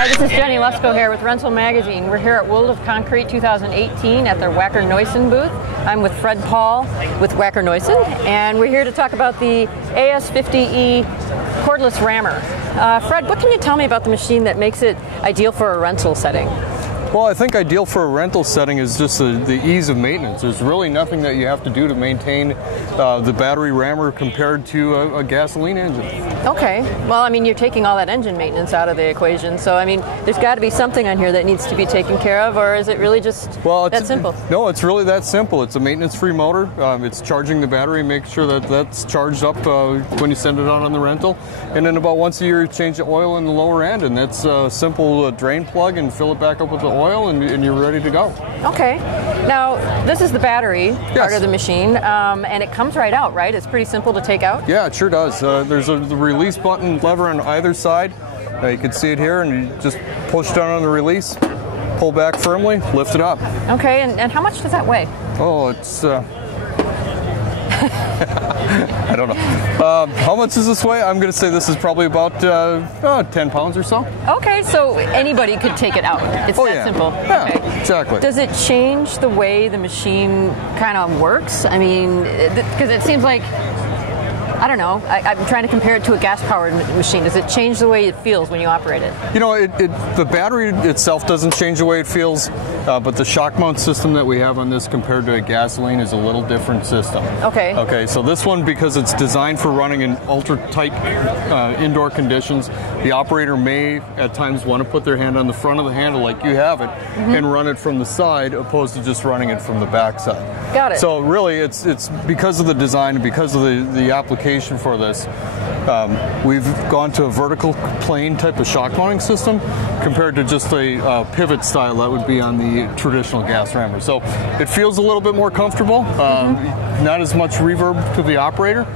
Hi, this is Jenny Lesko here with Rental Magazine. We're here at World of Concrete 2018 at their Wacker Neuson booth. I'm with Fred Paul with Wacker Neuson, and we're here to talk about the AS50e Cordless Rammer. Fred, what can you tell me about the machine that makes it ideal for a rental setting? Well, I think ideal for a rental setting is just the ease of maintenance. There's really nothing that you have to do to maintain the battery rammer compared to a gasoline engine. Okay. Well, I mean, you're taking all that engine maintenance out of the equation, so I mean, there's got to be something on here that needs to be taken care of, or is it really just that simple? No, it's really that simple. It's a maintenance-free motor. It's charging the battery, make sure that that's charged up when you send it out on the rental, and then about once a year you change the oil in the lower end, and that's a simple drain plug and fill it back up with the oil, and you're ready to go. Okay. Now, this is the battery part of the machine, and it comes right out, right? It's pretty simple to take out? Yeah, it sure does. There's the release button lever on either side. You can see it here, and you just push down on the release, pull back firmly, lift it up. Okay, and how much does that weigh? Oh, it's... I don't know. How much does this weigh? I'm going to say this is probably about 10 pounds or so. Okay, so anybody could take it out. It's that simple. Yeah, okay. Exactly. Does it change the way the machine kind of works? I mean, because it seems like, I don't know, I'm trying to compare it to a gas-powered machine. Does it change the way it feels when you operate it? You know, the battery itself doesn't change the way it feels, but the shock mount system that we have on this compared to a gasoline is a little different system. Okay. Okay, so this one, because it's designed for running in ultra-tight indoor conditions, the operator may at times want to put their hand on the front of the handle like you have it and run it from the side opposed to just running it from the back side. Got it. So really, it's because of the design and because of the application for this, we've gone to a vertical plane type of shock mounting system compared to just a pivot style that would be on the traditional gas rammer. So it feels a little bit more comfortable, not as much reverb to the operator,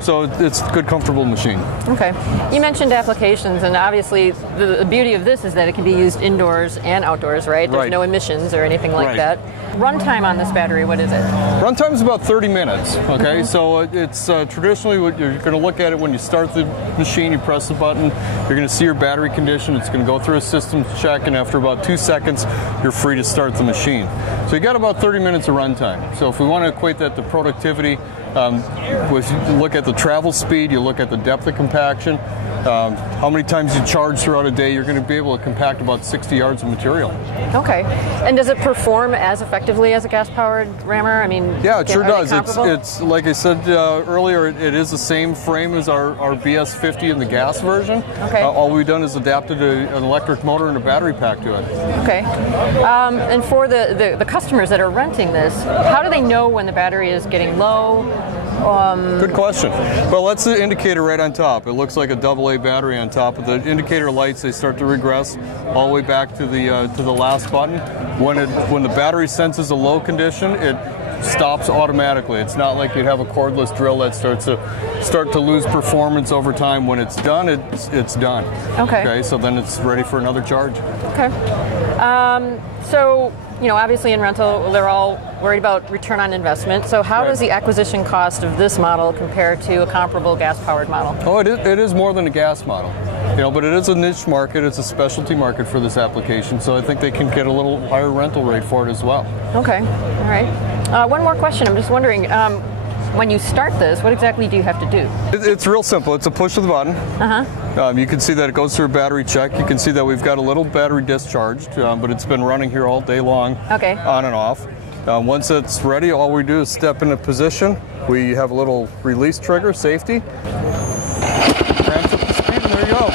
so it's a good, comfortable machine. Okay. You mentioned applications, and obviously the beauty of this is that it can be used indoors and outdoors, right? There's no emissions or anything like that. Runtime on this battery, what is it? Runtime is about 30 minutes, okay? So it's traditionally what you're going to look at it when you start the machine, you press the button, you're going to see your battery condition, it's going to go through a systems check, and after about 2 seconds, you're free to start the machine. So you got about 30 minutes of runtime. So if we want to equate that to productivity, you look at the travel speed, you look at the depth of compaction, how many times you charge throughout a day, you're going to be able to compact about 60 yards of material. Okay. And does it perform as effectively as a gas-powered rammer? I mean, yeah, it sure does. It's like I said earlier, it is the same frame as our BS50 in the gas version. Okay. All we've done is adapted an electric motor and a battery pack to it. Okay. And for the customers that are renting this, how do they know when the battery is getting low? Good question. Well, that's the indicator right on top. It looks like a AA battery on top. Of the indicator lights, they start to regress all the way back to the last button. When the battery senses a low condition, it stops automatically. It's not like you'd have a cordless drill that starts to lose performance over time. When it's done, it's done. Okay. Okay. So then it's ready for another charge. Okay. So, you know, obviously in rental, they're all worried about return on investment. So how does the acquisition cost of this model compare to a comparable gas-powered model? Oh, it is more than a gas model. You know, but it is a niche market. It's a specialty market for this application. So I think they can get a little higher rental rate for it as well. Okay. All right. One more question. I'm just wondering, when you start this, what exactly do you have to do? It's real simple. It's a push of the button. You can see that it goes through a battery check. You can see that we've got a little battery discharged, but it's been running here all day long, on and off. Once it's ready, all we do is step into position. We have a little release trigger, safety. Cranks up the speed, and there you go.